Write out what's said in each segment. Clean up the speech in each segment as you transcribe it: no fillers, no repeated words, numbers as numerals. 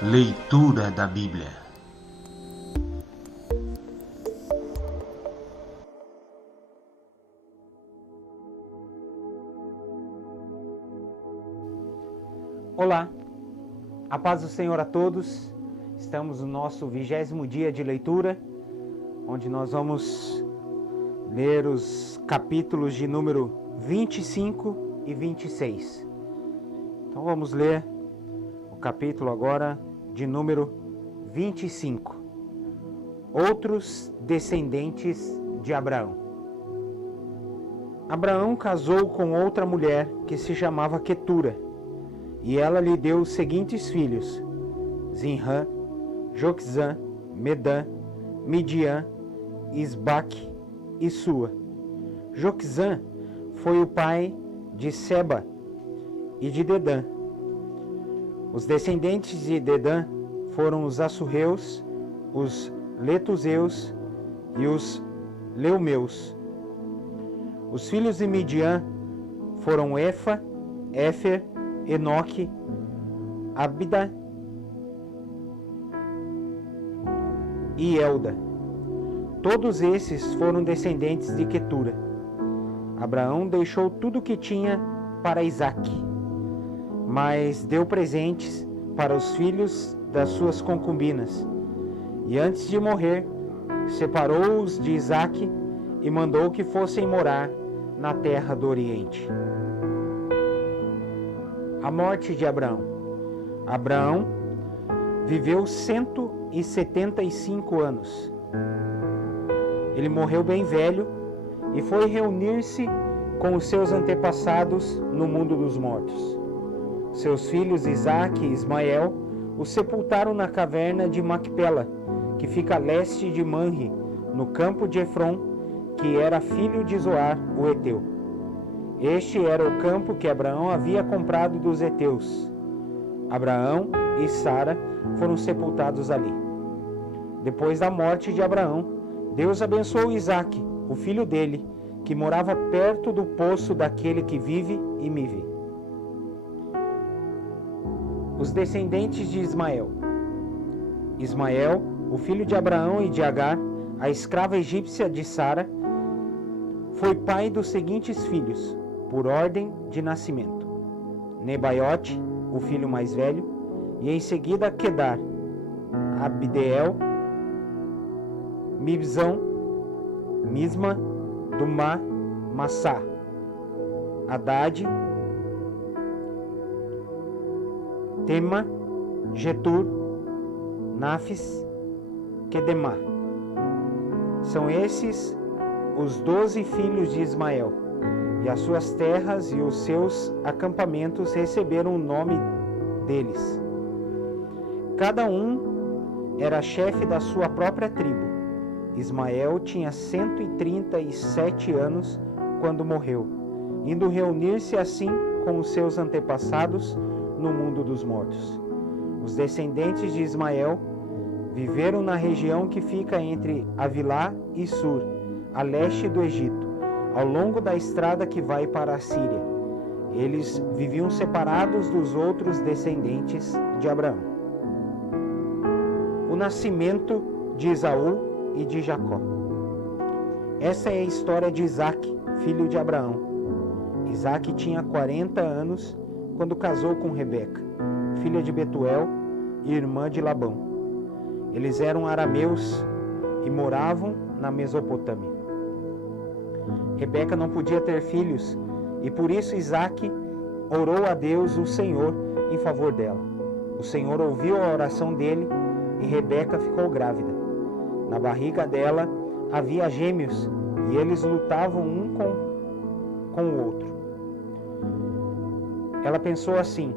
Leitura da Bíblia. Olá, a paz do Senhor a todos. Estamos no nosso 20º dia de leitura, onde nós vamos ler os capítulos de número 25 e 26. Então vamos ler o capítulo agora de número 25. Outros descendentes de Abraão. Abraão casou com outra mulher que se chamava Quetura, e ela lhe deu os seguintes filhos: Zinrã, Joquzã, Medã, Midian, Isbaque e Sua. Joquzã foi o pai de Seba e de Dedã. Os descendentes de Dedã foram os Assurreus, os Letuseus e os Leumeus. Os filhos de Midian foram Efa, Éfer, Enoque, Abida e Elda. Todos esses foram descendentes de Quetura. Abraão deixou tudo o que tinha para Isaque, mas deu presentes para os filhos das suas concubinas. E antes de morrer, separou-os de Isaque e mandou que fossem morar na terra do Oriente. A morte de Abraão. Abraão viveu 175 anos. Ele morreu bem velho e foi reunir-se com os seus antepassados no mundo dos mortos. Seus filhos Isaque e Ismael o sepultaram na caverna de Macpela, que fica a leste de Manre, no campo de Efron, que era filho de Zoar, o Eteu. Este era o campo que Abraão havia comprado dos heteus. Abraão e Sara foram sepultados ali. Depois da morte de Abraão, Deus abençoou Isaque, o filho dele, que morava perto do poço daquele que vive e me vê. Os descendentes de Ismael. Ismael, o filho de Abraão e de Agar, a escrava egípcia de Sara, foi pai dos seguintes filhos, por ordem de nascimento: Nebaiote, o filho mais velho, e em seguida Quedar, Abdeel, Mibzão, Misma, Dumá, Massá, Haddad, Tema, Getur, Nafis, Quedemá. São esses os 12 filhos de Ismael, e as suas terras e os seus acampamentos receberam o nome deles. Cada um era chefe da sua própria tribo. Ismael tinha 137 anos quando morreu, indo reunir-se assim com os seus antepassados no mundo dos mortos. Os descendentes de Ismael viveram na região que fica entre Avilá e Sur, a leste do Egito, ao longo da estrada que vai para a Síria. Eles viviam separados dos outros descendentes de Abraão. O nascimento de Esaú e de Jacó. Essa é a história de Isaque, filho de Abraão. Isaque tinha 40 anos quando casou com Rebeca, filha de Betuel e irmã de Labão. Eles eram arameus e moravam na Mesopotâmia. Rebeca não podia ter filhos, e por isso Isaque orou a Deus, o Senhor, em favor dela. O Senhor ouviu a oração dele e Rebeca ficou grávida. Na barriga dela havia gêmeos, e eles lutavam um com o outro. Ela pensou assim: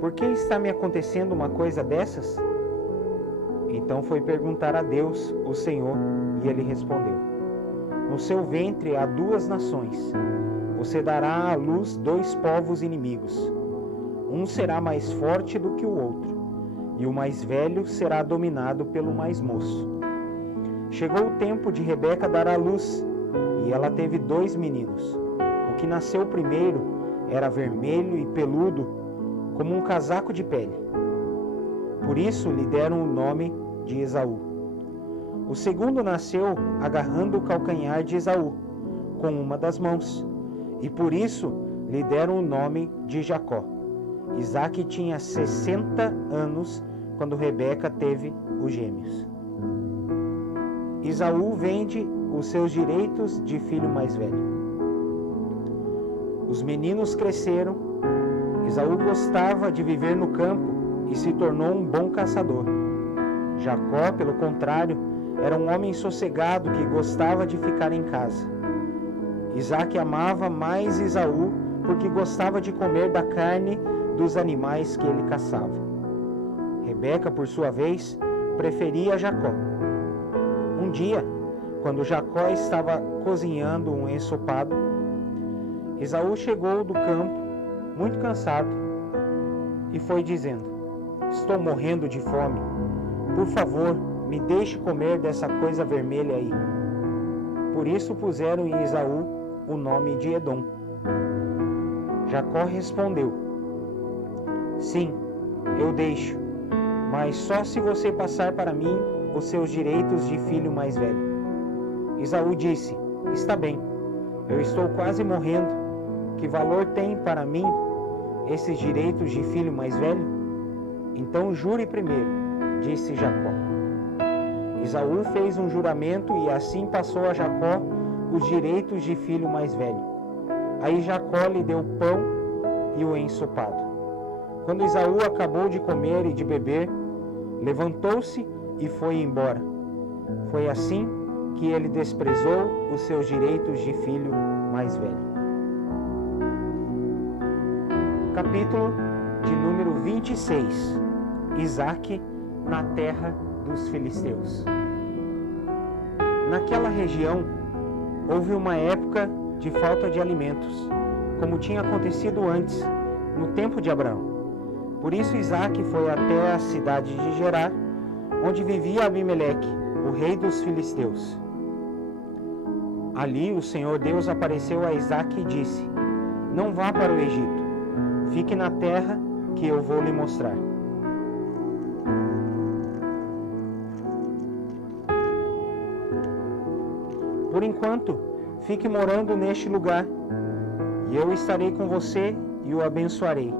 por que está me acontecendo uma coisa dessas? Então foi perguntar a Deus, o Senhor, e ele respondeu: no seu ventre há 2 nações. Você dará à luz 2 povos inimigos. Um será mais forte do que o outro, e o mais velho será dominado pelo mais moço. Chegou o tempo de Rebeca dar à luz, e ela teve 2 meninos. O que nasceu primeiro era vermelho e peludo, como um casaco de pele. Por isso lhe deram o nome de Esaú. O segundo nasceu agarrando o calcanhar de Esaú com uma das mãos, e por isso lhe deram o nome de Jacó. Isaque tinha 60 anos quando Rebeca teve os gêmeos. Esaú vende os seus direitos de filho mais velho. Os meninos cresceram. Esaú gostava de viver no campo e se tornou um bom caçador. Jacó, pelo contrário, era um homem sossegado que gostava de ficar em casa. Isaque amava mais Esaú porque gostava de comer da carne dos animais que ele caçava. Rebeca, por sua vez, preferia Jacó. Um dia, quando Jacó estava cozinhando um ensopado, Esaú chegou do campo, muito cansado, e foi dizendo: "Estou morrendo de fome. Por favor, me deixe comer dessa coisa vermelha aí." Por isso puseram em Esaú o nome de Edom. Jacó respondeu: "Sim, eu deixo, mas só se você passar para mim os seus direitos de filho mais velho." Esaú disse: "Está bem, eu estou quase morrendo. Que valor tem para mim esses direitos de filho mais velho?" "Então jure primeiro", disse Jacó. Esaú fez um juramento e assim passou a Jacó os direitos de filho mais velho. Aí Jacó lhe deu pão e o ensopado. Quando Esaú acabou de comer e de beber, levantou-se e foi embora. Foi assim que ele desprezou os seus direitos de filho mais velho. Capítulo de número 26. Isaque na terra dos filisteus. Naquela região, houve uma época de falta de alimentos, como tinha acontecido antes, no tempo de Abraão. Por isso Isaque foi até a cidade de Gerar, onde vivia Abimeleque, o rei dos filisteus. Ali o Senhor Deus apareceu a Isaque e disse: "Não vá para o Egito, fique na terra que eu vou lhe mostrar." Por enquanto, fique morando neste lugar, e eu estarei com você e o abençoarei.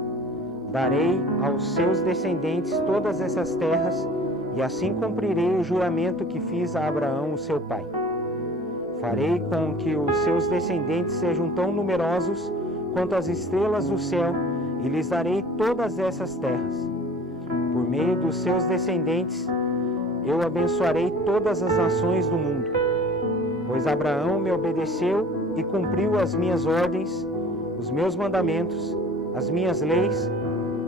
Darei aos seus descendentes todas essas terras, e assim cumprirei o juramento que fiz a Abraão, o seu pai. Farei com que os seus descendentes sejam tão numerosos quanto as estrelas do céu, e lhes darei todas essas terras. Por meio dos seus descendentes, eu abençoarei todas as nações do mundo. Pois Abraão me obedeceu e cumpriu as minhas ordens, os meus mandamentos, as minhas leis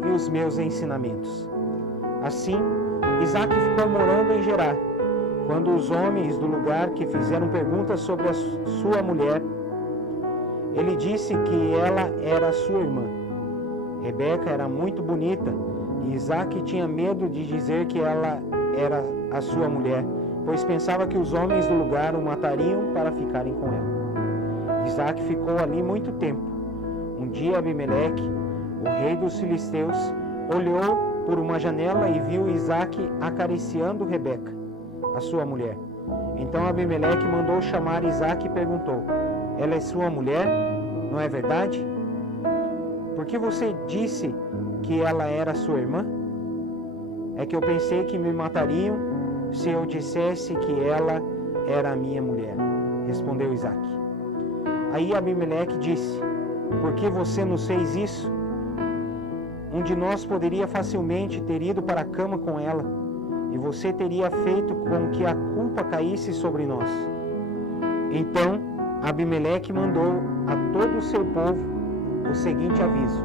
e os meus ensinamentos. Assim, Isaque ficou morando em Gerar. Quando os homens do lugar que fizeram perguntas sobre a sua mulher, ele disse que ela era sua irmã. Rebeca era muito bonita e Isaque tinha medo de dizer que ela era a sua mulher, pois pensava que os homens do lugar o matariam para ficarem com ela. Isaque ficou ali muito tempo. Um dia Abimeleque, o rei dos filisteus, olhou por uma janela e viu Isaque acariciando Rebeca, a sua mulher. Então Abimeleque mandou chamar Isaque e perguntou: "Ela é sua mulher, não é verdade? Por que você disse que ela era sua irmã?" "É que eu pensei que me matariam se eu dissesse que ela era a minha mulher", respondeu Isaque. Aí Abimeleque disse: "Por que você nos fez isso? Um de nós poderia facilmente ter ido para a cama com ela, e você teria feito com que a culpa caísse sobre nós." Então Abimeleque mandou a todo o seu povo o seguinte aviso: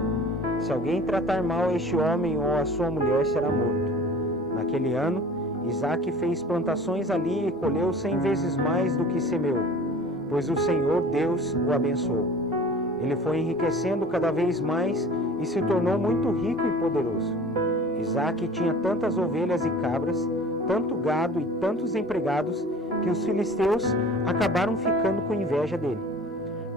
"Se alguém tratar mal este homem ou a sua mulher, será morto." Naquele ano, Isaque fez plantações ali e colheu 100 vezes mais do que semeou, pois o Senhor Deus o abençoou. Ele foi enriquecendo cada vez mais e se tornou muito rico e poderoso. Isaque tinha tantas ovelhas e cabras, tanto gado e tantos empregados, que os filisteus acabaram ficando com inveja dele.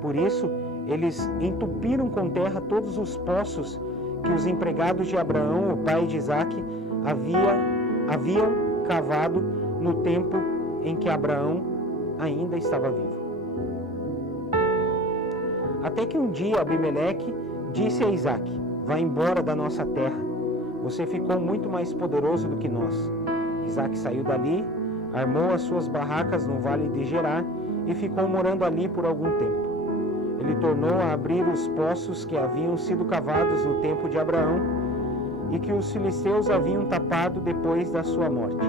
Por isso, eles entupiram com terra todos os poços que os empregados de Abraão, o pai de Isaque, haviam cavado no tempo em que Abraão ainda estava vivo. Até que um dia Abimeleque disse a Isaque: vá embora da nossa terra, você ficou muito mais poderoso do que nós. Isaque saiu dali, armou as suas barracas no vale de Gerar e ficou morando ali por algum tempo. Ele tornou a abrir os poços que haviam sido cavados no tempo de Abraão e que os filisteus haviam tapado depois da sua morte.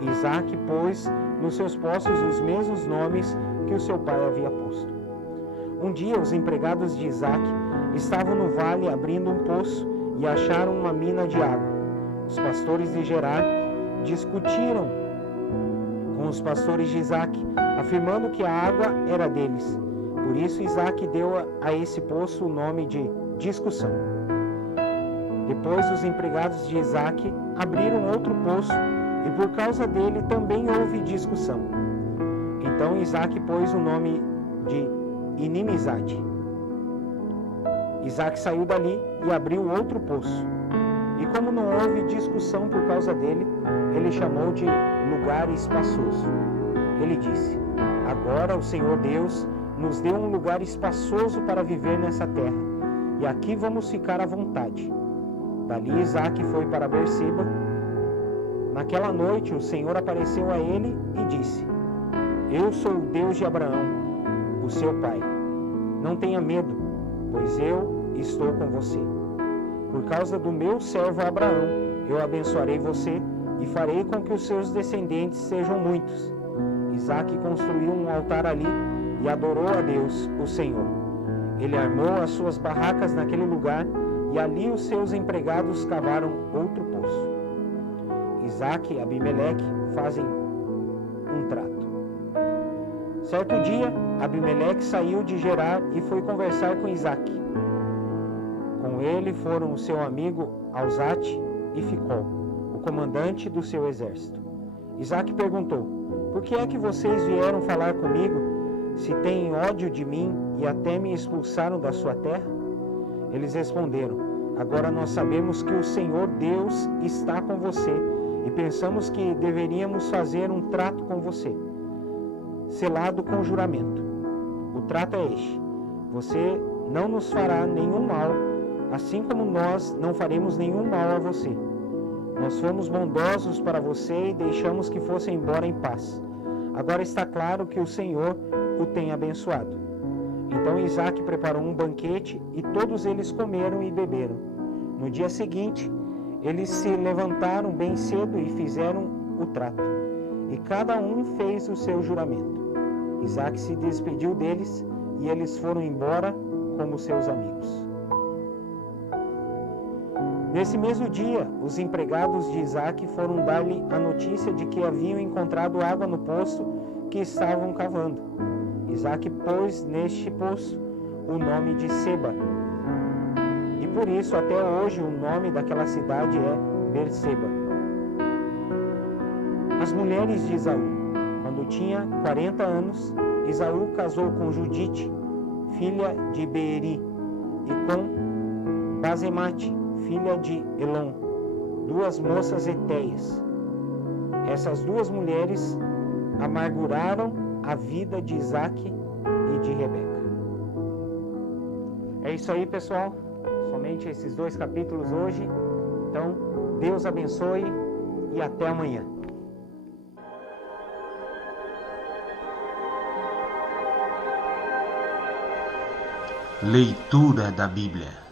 Isaque pôs nos seus poços os mesmos nomes que o seu pai havia posto. Um dia os empregados de Isaque estavam no vale abrindo um poço e acharam uma mina de água. Os pastores de Gerar discutiram com os pastores de Isaque, afirmando que a água era deles. Por isso Isaque deu a esse poço o nome de discussão. Depois os empregados de Isaque abriram outro poço e por causa dele também houve discussão. Então Isaque pôs o nome de inimizade. Isaque saiu dali e abriu outro poço. E como não houve discussão por causa dele, ele chamou de lugar espaçoso. Ele disse: agora o Senhor Deus nos deu um lugar espaçoso para viver nessa terra, e aqui vamos ficar à vontade. Dali Isaque foi para Berseba. Naquela noite o Senhor apareceu a ele e disse: eu sou o Deus de Abraão, o seu pai. Não tenha medo, pois eu estou com você. Por causa do meu servo Abraão, eu abençoarei você e farei com que os seus descendentes sejam muitos. Isaque construiu um altar ali e adorou a Deus, o Senhor. Ele armou as suas barracas naquele lugar e ali os seus empregados cavaram outro poço. Isaque e Abimeleque fazem um trato. Certo dia, Abimeleque saiu de Gerar e foi conversar com Isaque. Com ele foram o seu amigo Alzate e Ficol, o comandante do seu exército. Isaque perguntou: por que é que vocês vieram falar comigo, se têm ódio de mim e até me expulsaram da sua terra? Eles responderam: agora nós sabemos que o Senhor Deus está com você e pensamos que deveríamos fazer um trato com você, selado com juramento. O trato é este: você não nos fará nenhum mal, assim como nós não faremos nenhum mal a você. Nós fomos bondosos para você e deixamos que fosse embora em paz. Agora está claro que o Senhor o tem abençoado. Então Isaque preparou um banquete e todos eles comeram e beberam. No dia seguinte, eles se levantaram bem cedo e fizeram o trato. E cada um fez o seu juramento. Isaque se despediu deles e eles foram embora como seus amigos. Nesse mesmo dia, os empregados de Isaque foram dar-lhe a notícia de que haviam encontrado água no poço que estavam cavando. Isaque pôs neste poço o nome de Seba. E por isso, até hoje, o nome daquela cidade é Berseba. As mulheres de Esaú. Quando tinha 40 anos, Esaú casou com Judite, filha de Beeri, e com Basemate, filha de Elon, duas moças hetéias. Essas duas mulheres amarguraram a vida de Isaque e de Rebeca. É isso aí, pessoal. Somente esses 2 capítulos hoje. Então, Deus abençoe e até amanhã. Leitura da Bíblia.